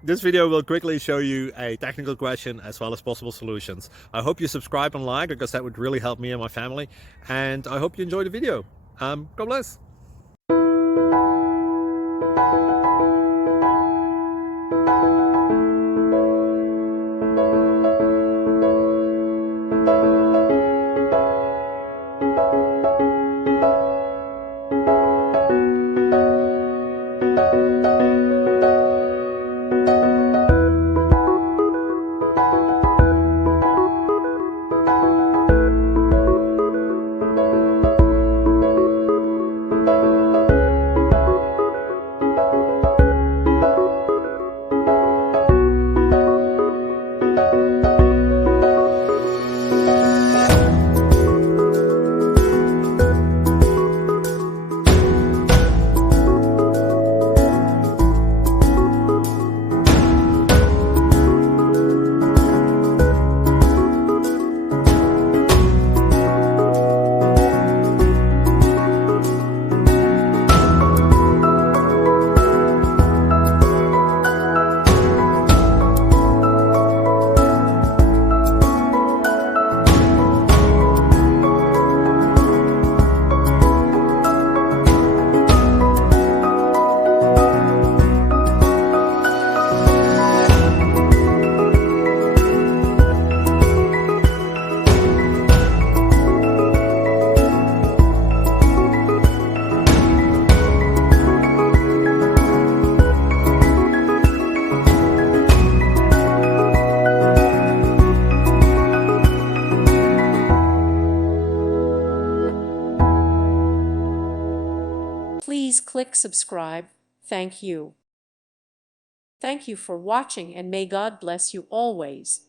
This video will quickly show you a technical question as well as possible solutions. I hope you subscribe and like, because that would really help me and my family. And I hope you enjoy the video. God bless. Please click subscribe. Thank you. Thank you for watching, and may God bless you always.